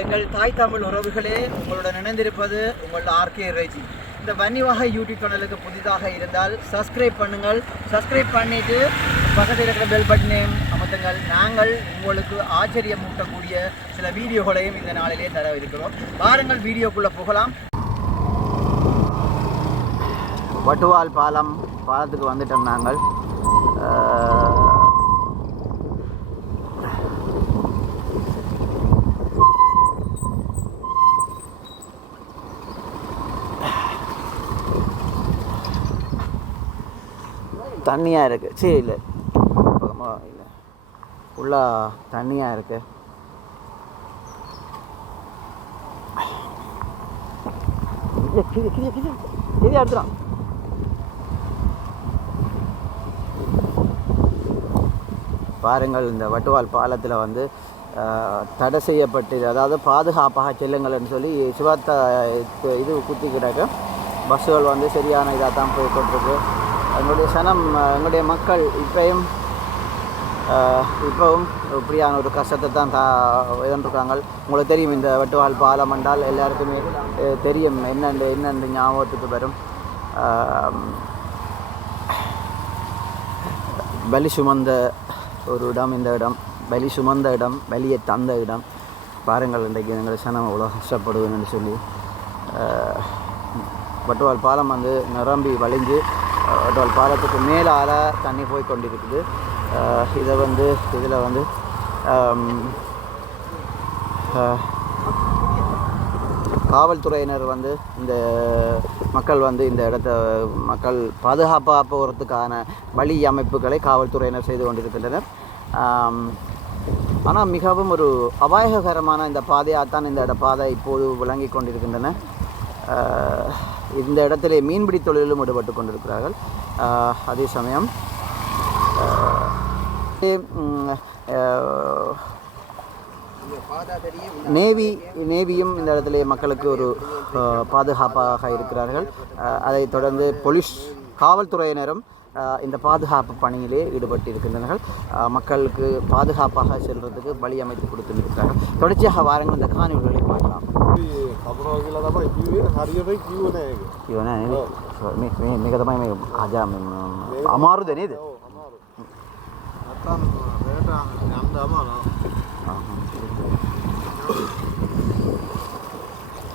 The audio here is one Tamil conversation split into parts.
எங்கள் தாய் தமிழ் உறவுகளே, உங்களுடன் இணைந்திருப்பது உங்கள் ஆர்கே ரேஜி. இந்த வன்னிவாக யூடியூப் சேனலுக்கு புதிதாக இருந்தால் சப்ஸ்கிரைப் பண்ணுங்கள். சப்ஸ்கிரைப் பண்ணிவிட்டு பக்கத்தில் இருக்கிற பெல் பட்டனையும் அமர்த்துங்கள். நாங்கள் உங்களுக்கு ஆச்சரியமூட்டக்கூடிய சில வீடியோகளையும் இந்த நாளிலே தர இருக்கிறோம். பாருங்கள், வீடியோக்குள்ளே போகலாம். வட்டுவால் பாலத்துக்கு வந்துட்டோம் நாங்கள். தண்ணியாக இருக்குது. சரி, இல்லை இல்லை, ஃபுல்லாக தண்ணியாக இருக்குது. கிரியா எடுத்துடும். பாருங்கள், இந்த வட்டுவால் பாலத்தில் வந்து தடை செய்யப்பட்டது, அதாவது பாதுகாப்பாக செல்லுங்கள்னு சொல்லி சிவாத்த இது குத்தி கிடக்க பஸ்ஸுகள் வந்து சரியான இதாக தான் போய் கொண்டிருக்கு. எங்களுடைய எங்களுடைய மக்கள் இப்போவும் இப்படியான ஒரு கஷ்டத்தை தான் இருக்காங்க. உங்களுக்கு தெரியும், இந்த வட்டுவால் பாலம் என்றால் எல்லாருக்குமே தெரியும் என்னென்று ஞாபகத்துக்கு வரும். பலி சுமந்த ஒரு இடம் இந்த இடம், பலி சுமந்த இடம், பலியை தந்த இடம். பாருங்கள், இன்றைக்கு எங்கள் சனம் அவ்வளோ கஷ்டப்படுவேன்னு சொல்லி வட்டுவால் பாலம் வந்து நிரம்பி வழிஞ்சு வட்டுவால் பாலத்துக்கு மேலால் தண்ணி போய் கொண்டிருக்குது. இதில் வந்து காவல்துறையினர் வந்து இந்த மக்கள் வந்து இந்த மக்கள் பாதுகாப்பாக போகிறதுக்கான வழி அமைப்புகளை காவல்துறையினர் செய்து கொண்டிருக்கின்றனர். ஆனால் மிகவும் ஒரு அபாயகரமான இந்த பாதையாகத்தான் இந்த பாதை இப்போது விளங்கி கொண்டிருக்கின்றன. இந்த இடத்திலே மீன்பிடி தொழிலும் ஈடுபட்டு கொண்டிருக்கிறார்கள். அதே சமயம் நேவியும் இந்த இடத்துல மக்களுக்கு ஒரு பாதுகாப்பாக இருக்கிறார்கள். அதைத் தொடர்ந்து காவல்துறையினரும் இந்த பாதுகாப்பு பணியிலே ஈடுபட்டு இருக்கின்றனர். மக்களுக்கு பாதுகாப்பாக செல்வதற்கு வழி அமைத்து கொடுத்திருக்கிறார்கள். தொடர்ச்சியாக வாரங்கள் இந்த காணொளிகளை பார்க்கலாம். அமாறுதே இது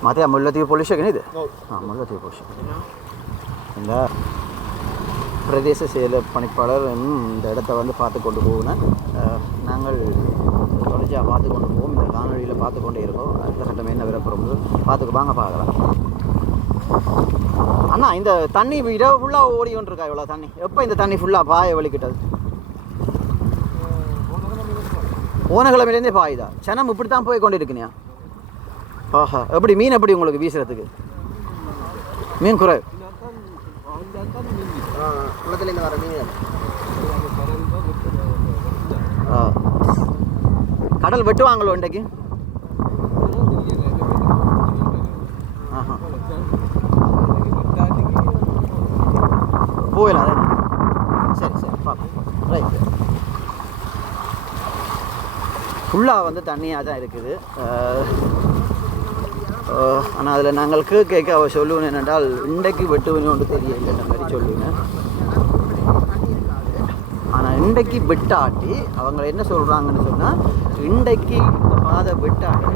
මත මුල්ලතිව පොලිසිය නේද? මුල්ලතිව පොලිසිය. இந்த பிரதேச செயலர் பணிப்பாளர் இந்த இடத்த வந்து பார்த்து கொண்டு போகணும். நாங்கள் தொடர்ச்சியாக பார்த்து கொண்டு போவோம். இந்த காணொலியில் பார்த்து கொண்டே இருக்கோம். அடுத்த கட்டமே என்ன விருப்பம் வாங்க பார்க்கலாம். அண்ணா, இந்த தண்ணி இரவு ஃபுல்லாக ஓடி கொண்டு இருக்கா? இவ்வளோ தண்ணி எப்போ இந்த தண்ணி ஃபுல்லாக பாய வலிக்கிட்டது? ஓனக்கிழமையிலேருந்தே பாயுதா? சனம் இப்படி தான் போய் கொண்டு இருக்குனியா? ஆஹா, எப்படி மீன் எப்படி உங்களுக்கு வீசுறதுக்கு? மீன் குறை கடல் வெட்டுவாங்களோ இன்றைக்கு? ஆஹா, போயிடலாம். சரி பார்ப்போம். ரைட், ஃபுல்லாக வந்து தண்ணியாக தான் இருக்குது. ஆனால் அதில் நாங்கள் கேட்க அவள் சொல்லுவேன் என்னென்றால், இன்றைக்கு வெட்டுவனு ஒன்று தெரியலைன்ற மாதிரி சொல்லுவேன். ஆனால் இன்றைக்கு வெட்டாட்டி அவங்க என்ன சொல்கிறாங்கன்னு சொன்னால், இன்றைக்கு இந்த பாதை வெட்டாட்டி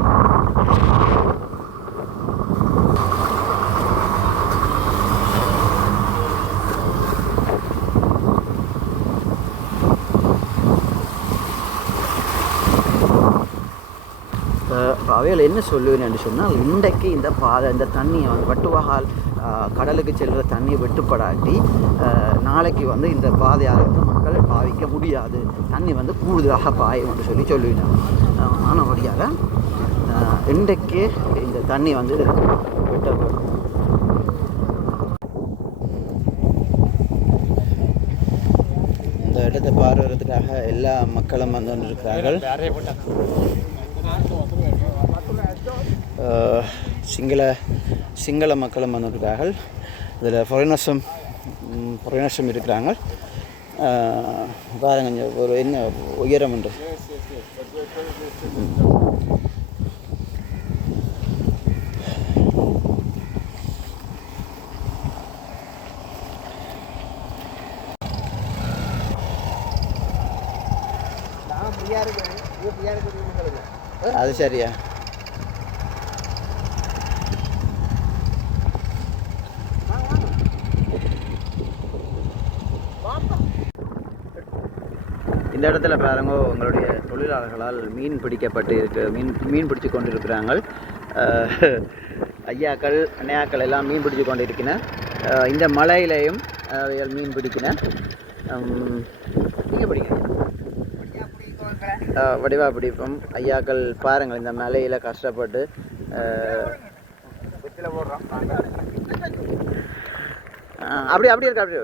அவையில் என்ன சொல்லுவேன்னு சொன்னால், இன்றைக்கு இந்த பாதை இந்த தண்ணியை வந்து வட்டுவாகால் கடலுக்கு செல்கிற தண்ணியை வெட்டுப்படாட்டி நாளைக்கு வந்து இந்த பாதையால் வந்து மக்கள் பாவிக்க முடியாது, தண்ணி வந்து கூடுதலாக பாயும் என்று சொல்லுவேன். ஆனபடியாக இன்றைக்கு இந்த தண்ணி வந்து வெட்டப்படும். இந்த இடத்தை பார்வையிறதுக்காக எல்லா மக்களும் வந்து கொண்டிருக்கிறார்கள். சிங்கள மக்களும் வந்திருக்கிறார்கள். இதில் ஃபாரினர்ஸும் இருக்கிறாங்க. பாருங்க ஒரு என்ன உயரம் என்று அது சரியா? இந்த இடத்துல பாருங்க, உங்களுடைய தொழிலாளர்களால் மீன் பிடிக்கப்பட்டு இருக்கு, மீன் பிடிச்சு கொண்டு இருக்கிறாங்க. ஐயாக்கள் அண்ணையாக்கள் எல்லாம் மீன் பிடிச்சு கொண்டு இருக்கின. இந்த மலையிலையும் மீன் பிடிக்கின. நீங்கள் பிடிக்கிறீங்க வடிவா பிடிப்போம். ஐயாக்கள் பாருங்கள், இந்த மலையில் கஷ்டப்பட்டு அப்படி இருக்கா? அப்படி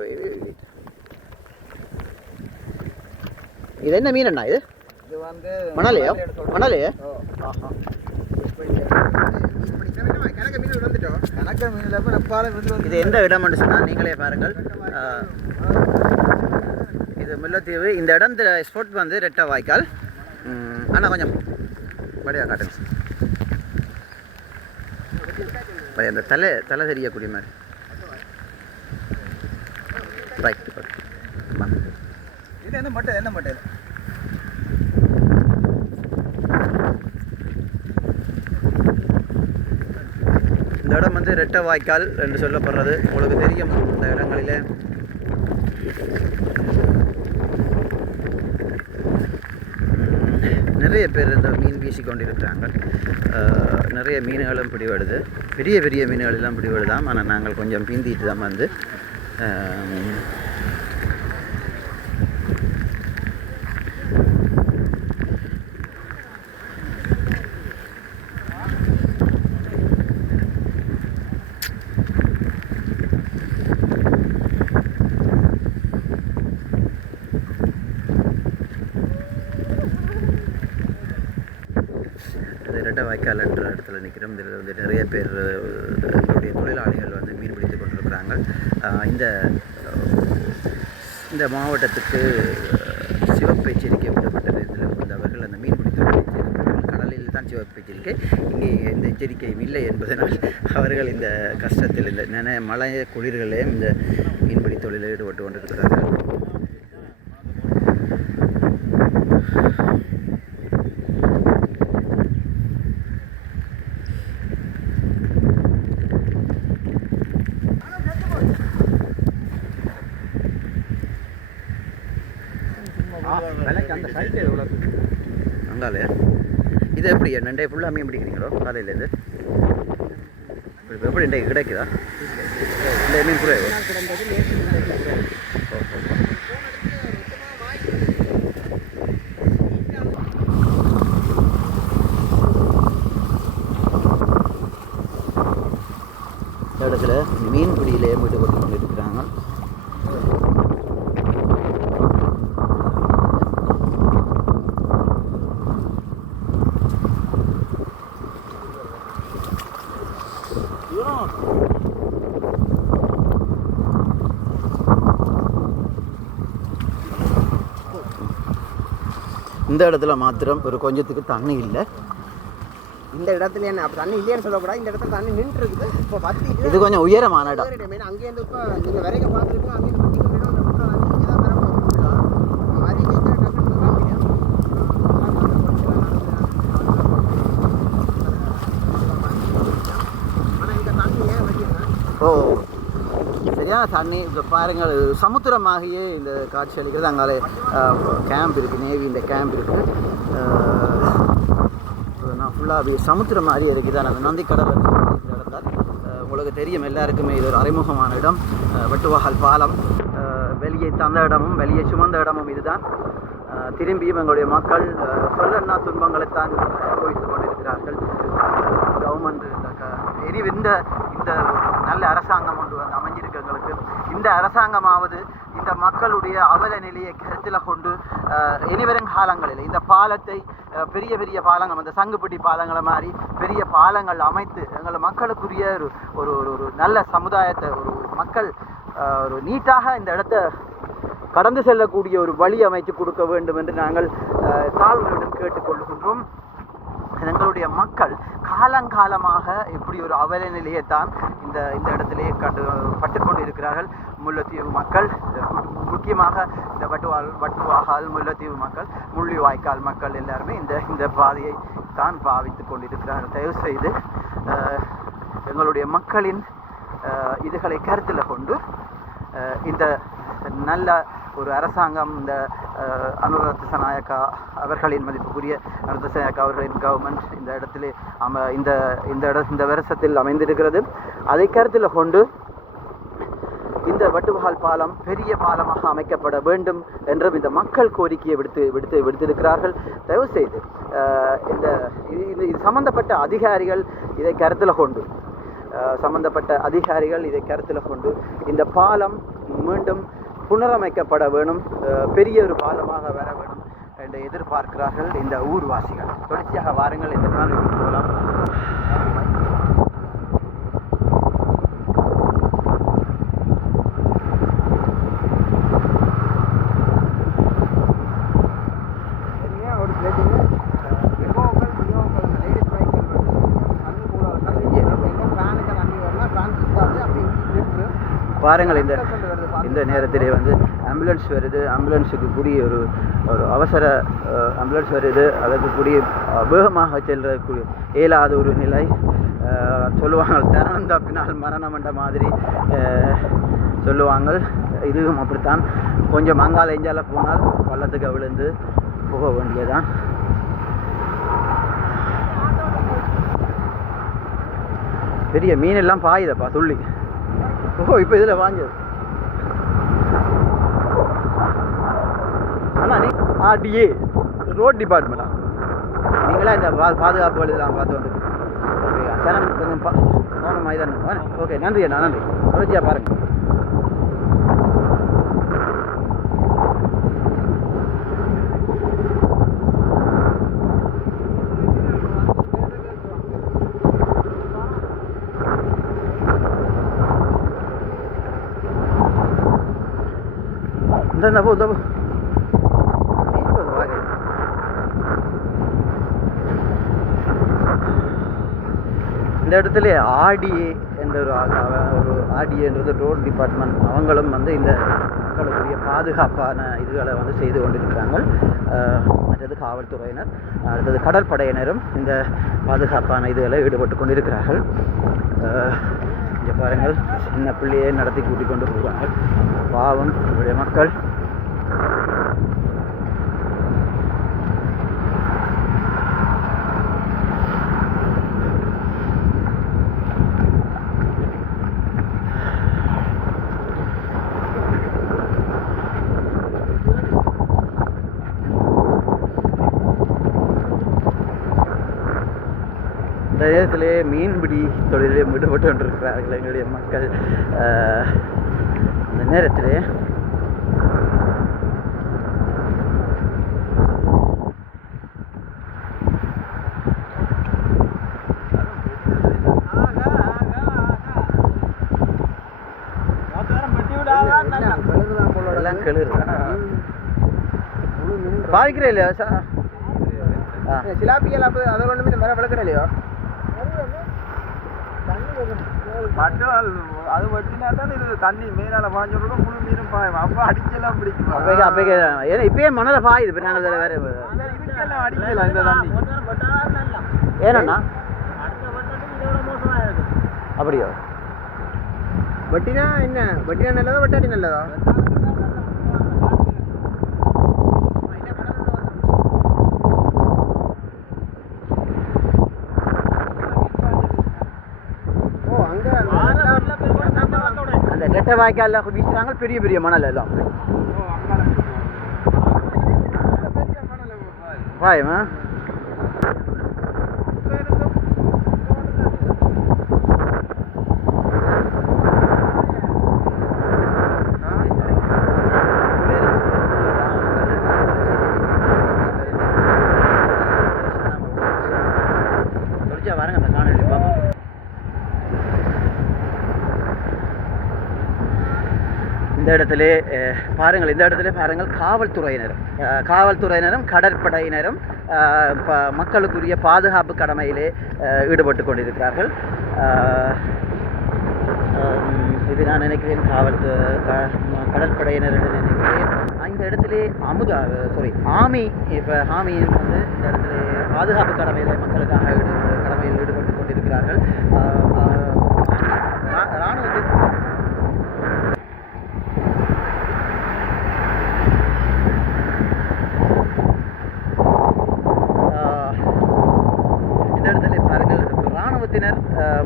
இது என்ன மீன் அண்ணா? இது வந்து மணலையா? மணலையா? இது எந்த இடம்னு சொன்னால் நீங்களே பாருங்கள். இது முல்லைத்தீவு. இந்த இடம் ஸ்பாட் வந்து ரெட்டை வாய்க்கால். ஆனால் கொஞ்சம் வடிவா காட்டுங்க. அந்த தலை தெரியக்கூடிய மாதிரி. ரைட். இது என்ன மட்டை? என்ன மட்டை? இந்த இடம் வந்து ரெட்டை வாய்க்கால் என்று சொல்லப்படுறது உங்களுக்கு தெரியும். இந்த இடங்களிலே நிறைய பேர் இந்த மீன் வீசி கொண்டிருக்கிறாங்க. நிறைய மீன்களும் பிடிபடுது. பெரிய பெரிய மீன்கள் எல்லாம் பிடிபடுதாம். ஆனால் நாங்கள் கொஞ்சம் பிந்திட்டு தான் வந்து வாய்க்கால் என்ற இடத்துல நிற்கிறோம். இதில் வந்து நிறைய பேர் எங்களுடைய தொழிலாளிகள் வந்து மீன் பிடித்து கொண்டிருக்கிறாங்க. இந்த மாவட்டத்துக்கு சிவப்பு எச்சரிக்கை விடப்பட்டது. இதில் வந்தவர்கள் அந்த மீன் பிடித்து கடலில் தான் சிவப்பு எச்சரிக்கை, இங்கே எந்த எச்சரிக்கையும் இல்லை என்பதனால் அவர்கள் இந்த கஷ்டத்தில் இந்த மழை குளிர்களையும் இந்த மீன்பிடி தொழிலில் ஈடுபட்டு கொண்டிருக்கிறார்கள். அங்காலே இது எப்படி நண்டே ஃபுல்லாக மீன் பிடிக்கிறீங்களோ காலையிலேருந்து? எப்படி இன்றைக்கு கிடைக்குதா? இந்த மீன் கூட இந்த இடத்துல மீன் பிடியிலே ஈடுபட்டு கொண்டு இருக்கிறாங்க. இந்த இடத்துல மாத்திரம் ஒரு கொஞ்சத்துக்கு தண்ணி இல்லை. இந்த இடத்துல என்ன அப்போ தண்ணி இல்லையான்னு சொல்லக்கூடாது. இந்த இடத்துல தண்ணி நின்று இருக்குது. இப்போ பத்தி இது கொஞ்சம் உயரமான இடம். அங்கேருந்து இப்போ நீங்கள் வரைக்கும் பார்த்துருக்கோம். அங்கேருந்து ஓ சரியான தண்ணி. இப்போ பாருங்கள், சமுத்திரமாகியே இந்த காட்சி அளிக்கிறது. அங்காலே கேம்ப் இருக்குது, நேவி இந்த கேம்ப் இருக்குது. நான் ஃபுல்லாக சமுத்திரம் மாதிரியே இருக்குது. அந்த நந்திக்கடல் இடத்தால் உங்களுக்கு தெரியும் எல்லாருக்குமே இது ஒரு அறிமுகமான இடம். வெட்டுவாகல் பாலம். வெளியே தந்த இடமும் வெளியே சுமந்த இடமும் இதுதான். திரும்பியும் எங்களுடைய மக்கள் சொல்லன்னா துன்பங்களைத்தான் அனுபவித்து கொண்டிருக்கிறார்கள். கவர்மெண்ட் இந்த இந்த நல்ல அரசாங்கம் ஒன்று வந்து அமைஞ்சிருக்கு எங்களுக்கு. இந்த அரசாங்கமாவது இந்த மக்களுடைய அவல நிலையை கருத்தில் கொண்டு இனிவரும் காலங்களில் இந்த பாலத்தை பெரிய பெரிய பாலங்கள், அந்த சங்குப்பட்டி பாலங்களை மாதிரி பெரிய பாலங்கள் அமைத்து எங்கள் மக்களுக்குரிய ஒரு ஒரு நல்ல சமுதாயத்தை, ஒரு மக்கள் ஒரு நீட்டாக இந்த இடத்த கடந்து செல்லக்கூடிய ஒரு வழி அமைத்து கொடுக்க வேண்டும் என்று நாங்கள் தாழ்வுடன் கேட்டுக்கொள்கின்றோம். எங்களுடைய மக்கள் காலங்காலமாக இப்படி ஒரு அவல நிலையைத்தான் இந்த இந்த இடத்திலே பட்டுக்கொண்டு இருக்கிறார்கள். முல்லைத்தீவு மக்கள், முக்கியமாக இந்த வட்டுவாகால் முல்லைத்தீவு மக்கள், முள்ளிவாய்க்கால் மக்கள் எல்லாருமே இந்த பாதையை தான் பாவித்து கொண்டிருக்கிறார்கள். தயவு செய்து எங்களுடைய மக்களின் இதுகளை கருத்தில் கொண்டு இந்த நல்ல ஒரு அரசாங்கம், இந்த அனுர திசாநாயக்கா அவர்களின் மதிப்புக்குரிய அனுர திசாநாயக்கா அவர்களின் கவர்மெண்ட் இந்த இடத்திலே இந்த வருஷத்தில் அமைந்திருக்கிறது. அதை கருத்தில் கொண்டு இந்த வட்டுவாகால் பாலம் பெரிய பாலமாக அமைக்கப்பட வேண்டும் என்றும் இந்த மக்கள் கோரிக்கையை விடுத்திருக்கிறார்கள். தயவு செய்து இது சம்பந்தப்பட்ட அதிகாரிகள் இதை கருத்தில் கொண்டு இந்த பாலம் மீண்டும் புனரமைக்கப்பட வேணும், பெரிய ஒரு பாலமாக வர வேணும் என்று எதிர்பார்க்கிறார்கள் இந்த ஊர்வாசிகள். தொடர்ச்சியாக வாருங்கள், இந்த காணொளி போகலாம். பாருங்கள், இந்த நேரத்திலே வந்து ஆம்புலன்ஸ் வருது, ஆம்புலன்ஸுக்கு கூடிய ஒரு அவசர ஆம்புலன்ஸ் வருது, அதற்கு கூடிய வேகமாக செல்லக்கூடிய இயலாத ஒரு நிலை. சொல்லுவாங்க தரணம் தப்பினால் மரணம் என்ற மாதிரி சொல்லுவாங்க. இதுவும் அப்படித்தான். கொஞ்சம் மங்கால எஞ்சால போனால் பள்ளத்துக்கு விழுந்து போக வேண்டியதான். பெரிய மீன் எல்லாம் பாயுதப்பா துள்ளி. இப்போ இதில் வாங்கியது ஆனால் நீ ஆர்டிஏ ரோட் டிபார்ட்மெண்ட்டா நீங்களா இந்த பாதுகாப்பு வழிதெல்லாம் பார்த்து வந்து ஓகே சனம் கொஞ்சம் கவனமாக இதான். ஓகே, நன்றி அண்ணா, நன்றி. தொடர்ச்சியாக பாருங்கள். இந்த போ இந்த இடத்துல ஆர்டிஏ என்ற ஒரு ஆர்டிஏன்றது ரோட் டிபார்ட்மெண்ட், அவங்களும் வந்து இந்த மக்களுக்குரிய பாதுகாப்பான இதுகளை வந்து செய்து கொண்டிருக்கிறாங்க. மற்றது காவல்துறையினர், அடுத்தது கடற்படையினரும் இந்த பாதுகாப்பான இதுகளை ஈடுபட்டு கொண்டிருக்கிறார்கள். இங்கே பாருங்கள், சின்ன பிள்ளையை நடத்தி கூட்டிக் கொண்டு போவாங்க. பாவம் நம்முடைய மக்கள். இந்த நேரத்திலே மீன்பிடி தொழிலே ஈடுபட்டு கொண்டிருக்கிறார்கள் எங்களுடைய மக்கள். இந்த நேரத்திலே எல்லாம் கெளுரு பாய்க்கிறே இல்லையா சிலாப்பியல் அப்போ அதை ஒன்றுமே வர வளர்க்குற இல்லையோ அது வட்டினா தான் இது தண்ணி மீனால பாய்ஞ்சோட முழு மீனும் பாயும். அப்போ அடிக்கலாம் பிடிக்கும். அப்போ ஏன்னா இப்பயே மணலை பாயுது. இப்போ நாங்கள் வேற இதுக்கெல்லாம் அடிக்கலாம் இந்த தண்ணி. ஏன்னா அப்படியோ வட்டினா என்ன? வட்டினா நல்லதா வட்டாடி நல்லதா? ரெட்டை வாய்க்கால் வீசுறாங்க, பெரிய பெரிய மணல் எல்லாம் பாயமா. வரங்க அந்த காணொலி பார்ப்போம். இந்த இந்த இடத்துல பாருங்கள், இந்த இடத்துல பாருங்கள் காவல்துறையினரும் கடற்படையினரும் மக்களுக்குரிய பாதுகாப்பு கடமையிலே ஈடுபட்டு கொண்டிருக்கிறார்கள். இது நான் நினைக்கிறேன் கடற்படையினர் நினைக்கிறேன். இந்த இடத்துல ஆர்மி ஆர்மியும் வந்து இந்த இடத்துல பாதுகாப்பு கடமையில் மக்களுக்காக கடமையில் ஈடுபட்டு கொண்டிருக்கிறார்கள். இராணுவத்தின் இந்த இடத்துல பாருங்கள், இராணுவத்தினர்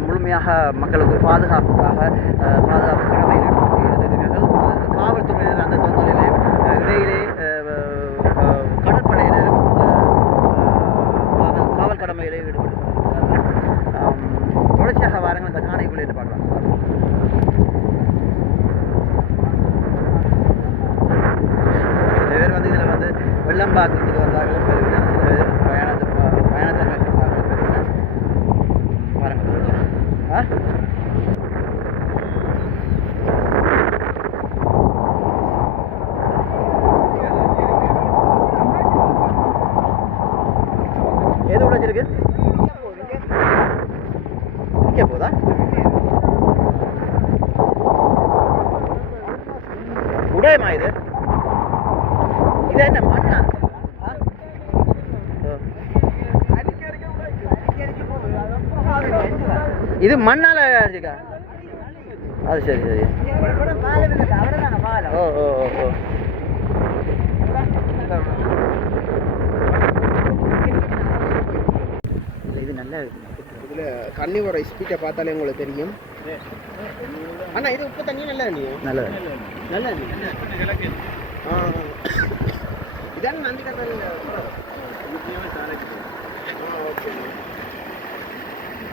முழுமையாக மக்களுக்கு பாதுகாப்பு கடமையில் ஈடுபட்டிருக்கிறார்கள். காவல்துறையினர் அந்த தொங்கலிலே இடையிலே கடற்படையினர் காவல் கடமையிலே ஈடுபட்டிருக்கிறார்கள். தொடர்ச்சியாக வாருங்கள், இந்த காணைக்குள்ளே பார்க்கலாம். சில பேர் வந்து இதில் வந்து வெள்ளம் பார்க்கறதுக்கு வந்தார்கள் பெறுவினர், சில பேர் பயணத்தை மேற்கொண்டார்கள் பெறுவினர். பாருங்கள் ஏதோ உடைஞ்சிருக்கு, நிற்க போதா? உடையமா இது என்ன மண்ணா? இது மண்ணால அடிச்சுக்கா? அது சரி சரி. ஓ ஓ ஓ ஓ இது நல்ல இதில் கண்ணி வர ஸ்பீட்டை பார்த்தாலே உங்களுக்கு தெரியும். அண்ணா இது உப்பு தண்ணி நல்ல தண்ணி, நல்லது நல்ல தண்ணி. இதான நந்தி கட்டல்.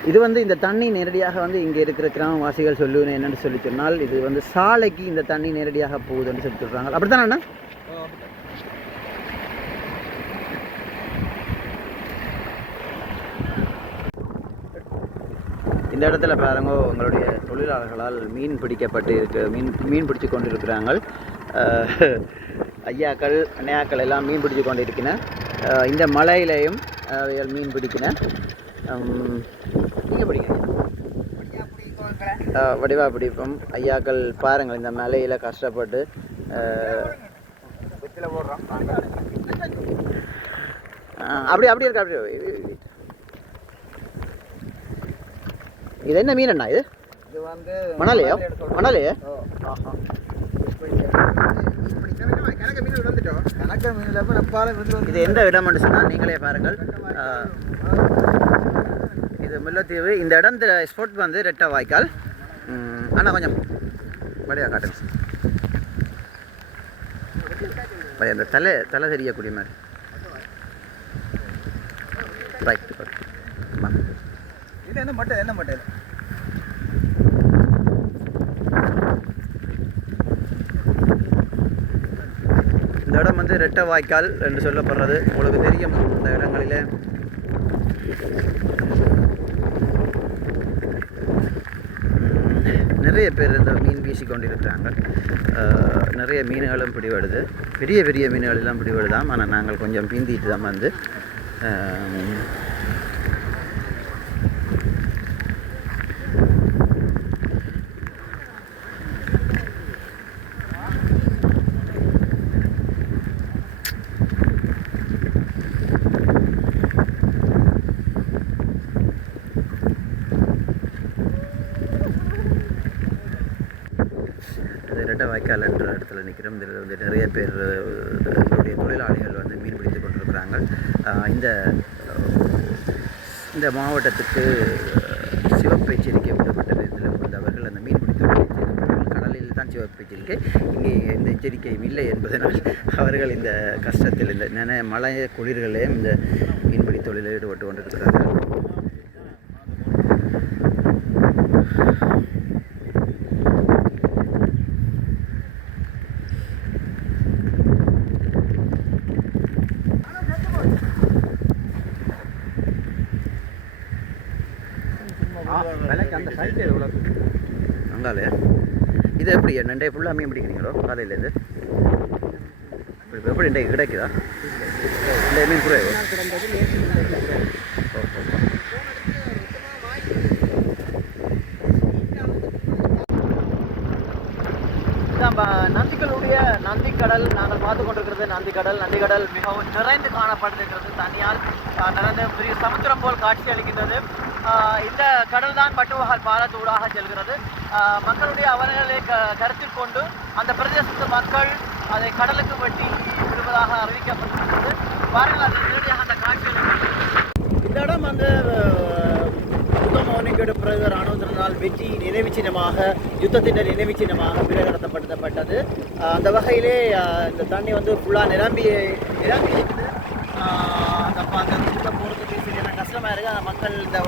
இது வந்து இந்த தண்ணி நேரடியாக வந்து இங்கே இருக்கிற கிராமவாசிகள் சொல்லுவேன் என்னென்னு சொல்லி சொன்னால், இது வந்து சாலைக்கு இந்த தண்ணி நேரடியாக போகுதுன்னு சொல்லி சொல்கிறாங்க. அப்படித்தானே அண்ணா? இந்த இடத்துல பாருங்க, உங்களுடைய தொழிலாளர்களால் மீன் பிடிக்கப்பட்டு மீன் பிடிச்சு கொண்டு இருக்கிறாங்க. ஐயாக்கள் அண்ணையாக்கள் எல்லாம் மீன் பிடிச்சு கொண்டு இருக்கிறேன். இந்த மலையிலையும் அவைகள் மீன் பிடிக்கிறேன். நீங்கள் பிடிக்கிறீங்க வடிவா பிடிப்போம். ஐயாக்கள் பாருங்கள், இந்த மலையில் கஷ்டப்பட்டு அப்படி இருக்கா? அப்படி இது என்ன மீன் அண்ணா? இது வந்து மணலையோ? மணலையே? இது எந்த இடம்னு சொன்னால் நீங்களே பாருங்கள். இது முல்லைத்தீவு. இந்த இடம் ஸ்பாட் வந்து ரெட்டை வாய்க்கால். ஆனால் கொஞ்சம் வழியாக காட்டுங்க. அந்த தலை தெரியக்கூடிய மாதிரி. ரைட். இது என்ன மட்டை இந்த இடம் வந்து ரெட்டை வாய்க்கால் என்று சொல்லப்படுறது உங்களுக்கு தெரியும். இந்த இடங்களில் நிறைய பேர் இந்த மீன் வீசி கொண்டிருக்கிறாங்க. நிறைய மீன்களும் பிடிபடுது, பெரிய பெரிய மீன்கள் எல்லாம் பிடிபடுதாம். ஆனால் நாங்கள் கொஞ்சம் பீந்திட்டு தான் வந்து ரெட்டை வாய்க்கால் என்ற இடத்துல நிற்கிறோம். இதில் வந்து நிறைய பேர் எங்களுடைய தொழிலாளிகள் வந்து மீன் பிடித்து கொண்டிருக்கிறாங்க. இந்த மாவட்டத்துக்கு சிவப்பு எச்சரிக்கை விடப்பட்டது. இதில் வந்து அவர்கள் அந்த மீன் பிடித்து கடலில் தான் சிவப்பு எச்சரிக்கை, இங்கே எந்த எச்சரிக்கையும் இல்லை என்பதனால் அவர்கள் இந்த கஷ்டத்தில் இந்த மழை குளிர்களே இந்த மீன்பிடி தொழிலில் ஈடுபட்டு கொண்டிருக்கிறார்கள். அங்காலே இது எப்படி நண்டை ஃபுல்லாக மீன் பிடிக்கிறீங்களோ காலையில் இது எப்படி இன்றைக்கு கிடைக்குதா இந்த மீன் கூட நந்திகளுடைய நந்திக்கடல் நாங்கள் பார்த்து கொண்டிருக்கிறது நந்திக்கடல் மிகவும் நிறைந்து காணப்பட்டிருக்கிறது தனியால் நிறைந்த பெரிய சமுத்திரம் போல் காட்சி அளிக்கின்றது இந்த கடல் தான் பட்டுவகால் பாலத்தூடாக செல்கிறது மக்களுடைய அவர்களை கருத்தில் கொண்டு அந்த பிரதேசத்து மக்கள் அதை கடலுக்கு வெட்டி விடுவதாக அறிவிக்கப்பட்டிருக்கிறது பாருங்கள் அது நேரடியாக அந்த காட்சிகள் இந்த இடம் அந்த யுத்தமோனிக்கோட பிறகு இராணுவத்தினால் வெற்றி நினைவு சின்னமாக யுத்தத்தின் நினைவு சின்னமாக பிரகடனப்படுத்தப்பட்டது அந்த வகையிலே இந்த தண்ணி வந்து ஃபுல்லாக நிரம்பி இருக்குது அந்த யுத்தம் போகிறதுக்கு சரியான கஷ்டமாக இருக்குது அந்த மக்கள் இந்த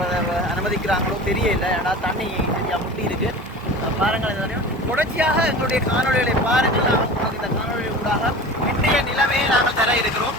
அனுமதிக்கிறாங்களோ தெரியல ஏன்னா தண்ணி சரியாக முட்டி இருக்குது பாருங்கள் இதனையும் தொடர்ச்சியாக எங்களுடைய காணொலிகளை பாருங்கள் இந்த காணொலி ஊடாக இன்றைய நிலைமையை நாங்கள் தர இருக்கிறோம்